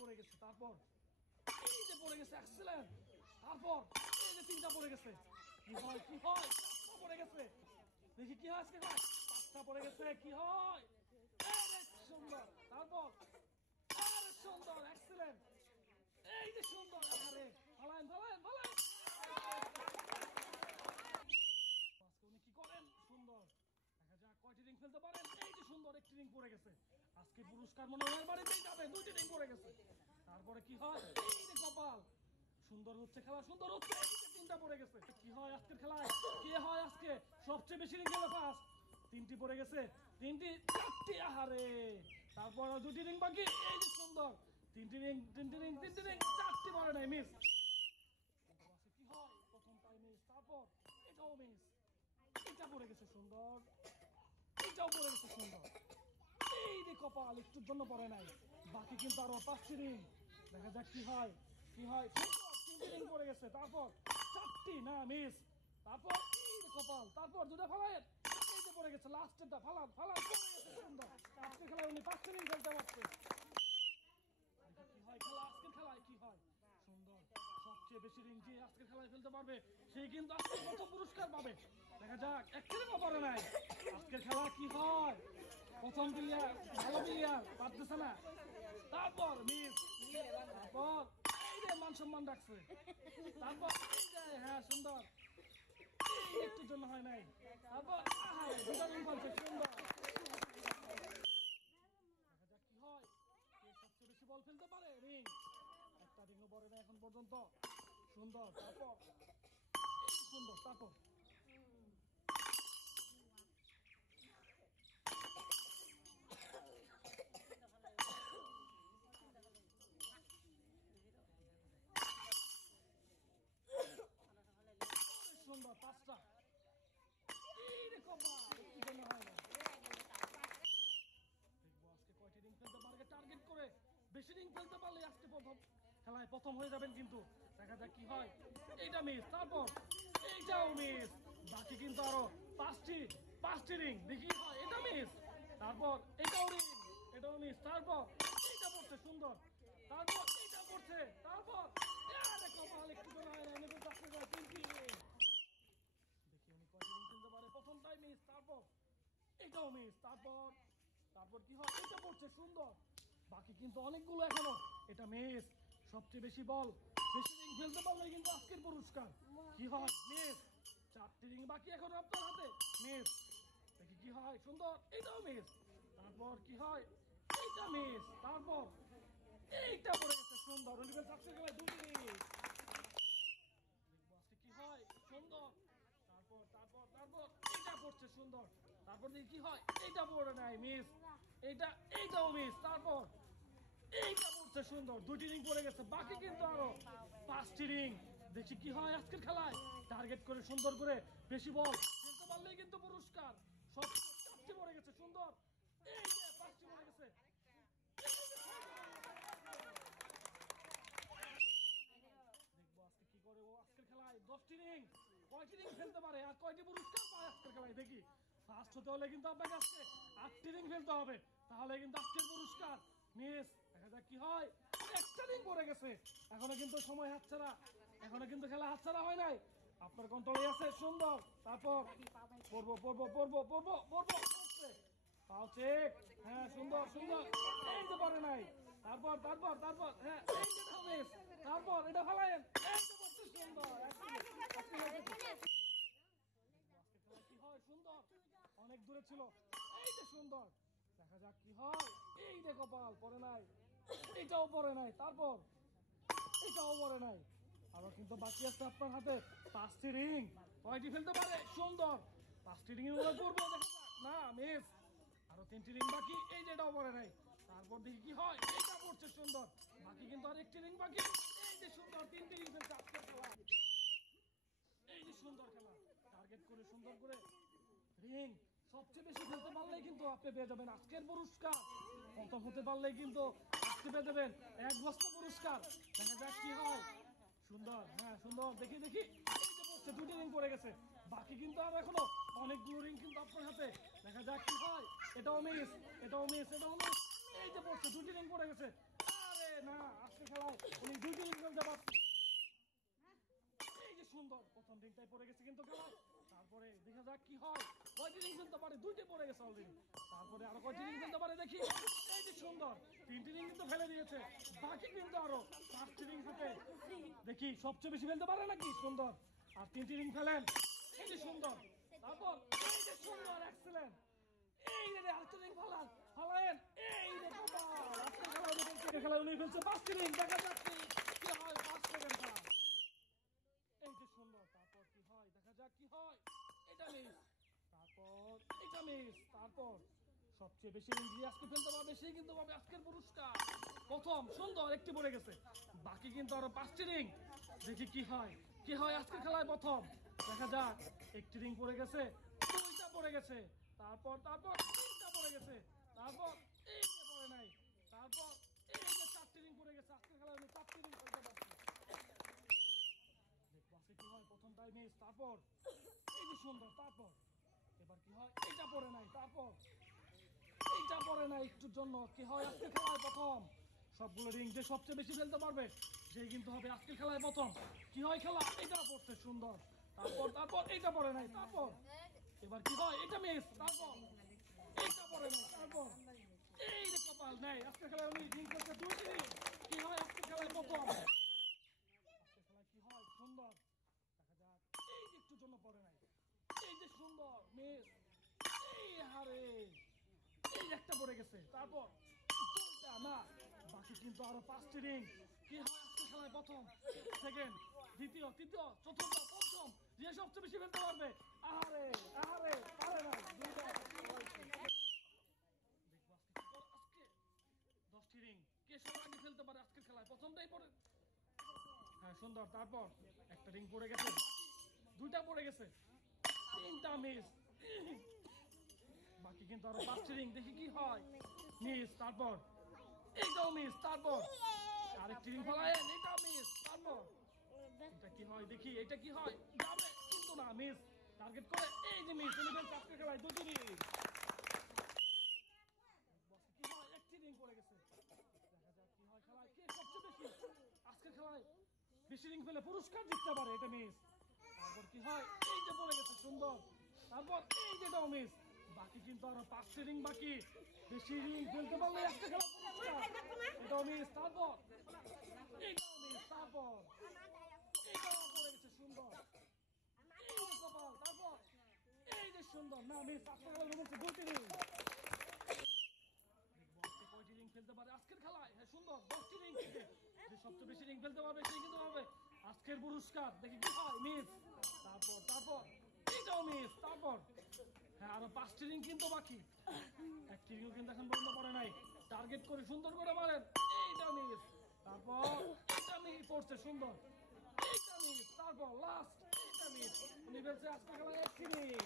পড়ে গেছে, তারপর এই যে পড়ে গেছে, এক্সেলেন্ট। তারপর এই যে 3টা পড়ে গেছে, কি হয় 5টা পড়ে গেছে, দেখি কি হয় আজকে, 5টা পড়ে গেছে, কি হয়, সুন্দর। তারপর আরে সুন্দর, এক্সেলেন্ট, এই যে সুন্দর, আরে ফালাইন ফালাইন ফালাইন, আজকে উনি কি করেন, সুন্দর। দেখা যাক কয়টি রিং ফেলতে পারেন, এই যে সুন্দর, একটি রিং পড়ে গেছে, আজকে পুরস্কার মনে হয় বাড়িতেই যাবে, 2টি রিং পড়ে গেছে। তারপরে কি হয়, এই যে কপাল, সুন্দর হচ্ছে খেলা, সুন্দর হচ্ছে, এই যে 3টা পড়ে গেছে, কি হয় আজকের খেলায়, কে হয় আজকে সবচেয়ে বেশি রিং খেলা ফার্স্ট, 3টি পড়ে গেছে, 3টি 4টি, আহারে। তারপর 2টি রিং বাকি, এই যে সুন্দর, 3টি রিং 3টি রিং 3টি রিং, 4টি পড়ে নাই, মিস। কি হয়, প্রথমটাই মিস, তারপর এটাও মিস, এটা পড়ে গেছে সুন্দর, এটাও পড়ে গেছে সুন্দর, এই যে কপাল একটুর জন্য পড়ে নাই, বাকি কিন্তু আরো 5টি রিং। দেখা যাক কি হয়, কি হয়, 3টি রিং পড়ে গেছে, তারপর 4টি, না মিস। তারপর এই যে কপাল, তারপর 2টা ফালায়, এই যে পড়ে গেছে, লাস্টেরটা ফালান ফালান, পড়ে গেছে সুন্দর। আজকের খেলায় উনি 5টি রিং খেলতে পারছে। কি হয় খেলা, আজকের খেলায় কি হয়, সুন্দর, সবচেয়ে বেশি রিং যে আজকের খেলায় ফেলতে পারবে সেই কিন্তু আজকে কত পুরস্কার পাবে। দেখা যাক, একটা রিংও পারে নাই, আজকের খেলা কি হয়, প্রথম প্লেয়ার ভালো প্লেয়ার পারতেছে না, তারপর মিস, তারপর এই যে মান সম্মান রাখছে, তারপর এই যে হ্যাঁ সুন্দর, এই একটুর জন্য হয় নাই, তারপর আহা 2টা রিং পাচ্ছে, সুন্দর। দেখা যাক কি হয়, কে সবচেয়ে বেশি বল ফেলতে পারে, রিং, একটা রিংও পড়ে না এখন পর্যন্ত, সুন্দর। তারপর সুন্দর, তারপর সুন্দর, 5টা, এই রে কপাল, একটু জন্য হয় না। দেখবো আজকে কয়টি রিং ফেলতে পারবে, টার্গেট করে বেশি রিং ফেলতে পারলে আজকে প্রথম খেলায় প্রথম হয়ে যাবেন কিন্তু। দেখা যাক কি হয়, এইটা মিস, তারপর এইটাও মিস, বাকি কিন্তু আরো 5টি রিং, দেখি কি হয়, এটা মিস, তারপর এটাও রিং, এটাও মিস, তারপর এইটা পড়ছে সুন্দর, তারপর এইটা পড়ছে, তারপর আরে কপাল একটু জন্য হয় না, এনেতে চাচ্ছে যায় 3টি রিং। দেখি উনি কয়টি রিং ফেলতে পারে, প্রথমটাই মিস, তারপর এটাও মিস, তারপর তারপর কি হয়, এটা পড়ছে সুন্দর, বাকি কিন্তু অনেকগুলো এখনো, এটা মিস, সবচেয়ে বেশি বল বেশি রিং ফেলতে পারলে কিন্তু আজকের পুরস্কার, কি হয়, মিস, 4টি রিং বাকি এখনো আপনার হাতে, মিস, দেখি কি হয়, সুন্দর, এটাও মিস, তারপর কি হয়, এইটা মিস, তারপর এইটা পড়ে গেছে, সুন্দর, রনিবেল সাকসেস গেলে 2টি রিং। দেখবো আজকে কি হয়, সুন্দর, তারপর তারপর তারপর এইটা পড়ছে সুন্দর, তারপর দেখি কি হয়, এইটা পড়ে নাই, মিস, এইটাও মিস, তারপর এইটা পড়ছে সুন্দর, 2টি রিং পড়ে গেছে, বাকি কিন্তু আরো 5টি রিং। দেখি কি হয় আজকের খেলায়, টার্গেট করে সুন্দর করে বেশি বল খেলতে পারলেই কিন্তু পুরস্কার, সব 4টি পড়ে গেছে, সুন্দর, এই যে 5টি পড়ে গেছে, দেখবো আজকে কি করে ও আজকের খেলায়, 10টি রিং, কয়টি রিং ফেলতে পারে আর কয়টি পুরস্কার পায় আজকের খেলায়, দেখি। ফার্স্ট হতে হলে কিন্তু আপনাকে আজকে 8টি রিং ফেলতে হবে, তাহলে কিন্তু আজকের পুরস্কার মিস। দেখা যাক কি হয়, একটা রিং পড়ে গেছে, এখনো কিন্তু সময় হাতছাড়া, এখনো কিন্তু খেলা হাতছাড়া হয় নাই, আপনার কন্ট্রোলে আছে, সুন্দর, তারপর পড়বো পড়বো পড়বো পড়বো পড়বো, পাও চেক, হ্যাঁ সুন্দর সুন্দর, এই যে পড়ে নাই, তারপর তারপর তারপর হ্যাঁ এই যে মিস, তারপর এটা ফেলায়েন, এই যে পড়ছে সুন্দর, কি হয়, সুন্দর, অনেক দূরে ছিল, এই যে সুন্দর। দেখা যাক কি হয়, এই যে কপাল পড়ে নাই, এটাও পড়ে নাই, তারপর এটাও পড়ে নাই, আরো কিন্তু বাকি আছে আপনার হাতে 5টি রিং, কয়টি ফেলতে পারে, সুন্দর, 5টি রিং এর মধ্যে পড়বে, দেখা যাক, না মিস, আরো 3টি রিং বাকি, এই যে এটাও পড়ে নাই, তারপর দেখি কি হয়, এটা পড়ছে সুন্দর, বাকি কিন্তু আর একটি রিং বাকি, এই যে সুন্দর, 3টি রিং ফেলছে আজকের খেলা, এই যে সুন্দর খেলা, টার্গেট করে সুন্দর করে রিং সবচেয়ে বেশি ফেলতে পারলেই কিন্তু আপনি পেয়ে যাবেন আজকের পুরস্কার, প্রথম হতে পারলেই কিন্তু আজকে পেয়ে যাবেন 1 বস্তা পুরস্কার। দেখা যাক কি হয়, সুন্দর, হ্যাঁ সুন্দর, দেখি দেখি, এই যে পড়ছে, 2টি রিং পড়ে গেছে, বাকি কিন্তু আর এখনো অনেকগুলো রিং কিন্তু আপনার হাতে, দেখা যাক কি হয়, এটাও মিস, এটাও মিস, এটাও মিস, এই যে পড়ছে, 2টি রিং পড়ে গেছে, আরে না, আজকে খেলায় উনি দুইটি রিং ফেলতে পারছে। এই যে সুন্দর প্রথম রিংটাই পড়ে গেছে কিন্তু খেলায়। তারপরে দেখা যাক কি হয়, কয়টি রিং ফেলতে পারে, দুইটি পড়ে গেছে অলরেডি। তারপরে আরো কয়টি রিং ফেলতে পারে দেখি। এই যে সুন্দর তিনটি রিং কিন্তু ফেলে দিয়েছে, বাকি কিন্তু আরো 5টি রিং হাতে। দেখি সবচেয়ে বেশি ফেলতে পারে নাকি সুন্দর। আর 3টি রিং ফেলেন, এই যে সুন্দর। তারপর এই যে সুন্দর, এক্সেলেন্ট। এই রে আরেকটা রিং ফালায়েন, এই রে কপাল। আজকে খেলা উনি ফেলছে 5টি রিং, দেখা যাচ্ছে কি হয় 5 সেকেন্ড খেলা। এই যে সুন্দর, তারপর কি হয় দেখা যাক কি হয়। এটা মিস, তারপর এটা মিস, তারপর সবচেয়ে বেশি রিং দিয়ে আজকে ফেলতে পারবে সেই কিন্তু পাবে আজকের পুরস্কার। প্রথম সুন্দর একটি পড়ে গেছে, বাকি কিন্তু আরো 5টি রিং। দেখি কি হয়, কি হয় আজকের খেলায় প্রথম। দেখা যাক, একটি রিং পড়ে গেছে, দুইটা পড়ে গেছে, তারপর তিনটা পড়ে গেছে, তারপর এই যে পড়ে নাই, তারপর এই যে 4টি রিং পড়ে গেছে। আজকের খেলায় উনি 4টি রিং ফেলতে পারছে। দেখবো আজকে কি হয়, প্রথমটাই মিস, তারপর এই যে সুন্দর, তারপর এবার কি হয়, এইটা পড়ে নাই, তারপর এইটা পড়ে নাই একটুর জন্য। কি হয় আজকে খেলায় প্রথম, সবগুলো রিং যে সবচেয়ে বেশি ফেলতে পারবে সেই কিন্তু হবে আজকের খেলায় প্রথম। কি হয় খেলা, এটা পড়ছে সুন্দর, তারপর এইটা পড়ে নাই, তারপর এবার কি হয়, এটা মিস, তারপর এইটা পড়ে নাই, তারপর এই যে কপাল নেই। আজকের খেলায় উনি রিং করছে 2টি রিং। কি হয় আজকের খেলায় প্রথম, আজকের খেলায় কি হয় সুন্দর, দেখা যাক। এই যে একটুর জন্য পড়ে নাই, এই যে সুন্দর মিস, এই হারে এই একটা পড়ে গেছে, তারপর দুইটা না, বাকি কিন্তু আরো 5টি রিং। কি হয় আজকে খেলায় প্রথম, সেকেন্ড, দ্বিতীয়, তৃতীয়, চতুর্থ, পঞ্চম, যে সবচেয়ে বেশি ফেলতে পারবে। আহারে আহারে পারে না, দুইটা। দেখবো আজকে কি করে, আজকে 10টি রিং কে সবার আগে ফেলতে পারে আজকের খেলায়, প্রথমটাই পড়ে। হ্যাঁ সুন্দর, তারপর একটা রিং পড়ে গেছে, দুইটা পড়ে গেছে, 3টা মিস, বাকি কিন্তু আরো 5টি রিং। দেখি কি হয়, মিস, তারপর এইটাও মিস, তারপর আরেকটি রিং ফেলায়েন, এটাও মিস, তারপর এটা কি হয় দেখি, এটা কি হয়, যাবে কিন্তু না, মিস, টার্গেট করে এই যে মিস। উনি ফেলছে আজকের খেলায় 2টি রিং। কি হয়, একটি রিং পড়ে গেছে, দেখা যাক কি হয় খেলায় কে সবচেয়ে বেশি আজকের খেলায় বেশি রিং ফেলে পুরস্কার জিততে পারে। এটা মিস, তারপর কি হয়, এই যে পড়ে গেছে সুন্দর, তারপর এই যেটাও মিস, বাকি কিন্তু আরো 5টি রিং বাকি। বেশি রিং ফেলতে পারলে আজকে খেলা পুরস্কার। এটাও মিস, তারপর এইটাও মিস, তারপর এইটাও পড়ে গেছে সুন্দর, এই যে কপাল, তারপর এই যে সুন্দর, না মিস, আজকে খেলা বলছে 2টি রিং। দেখবো আজকে কয়টি রিং ফেলতে পারে আজকের খেলায়। হ্যাঁ সুন্দর, 10টি রিং থেকে যে সবচেয়ে বেশি রিং ফেলতে পারবে সেই কিন্তু পাবে আজকের পুরস্কার। দেখি কি হয়, মিস, তারপর এইটাও মিস, তারপর হ্যাঁ আরো 5টি রিং কিন্তু বাকি, একটি রিংও কিন্তু এখন বন্ধ করে নাই। টার্গেট করে সুন্দর করে মারেন, এইটা মিস, তারপর এটা মিস পড়ছে সুন্দর, এইটা মিস, তারপর লাস্ট এইটা মিস। উনি ফেলছে আজকে খেলায় 1টি রিং।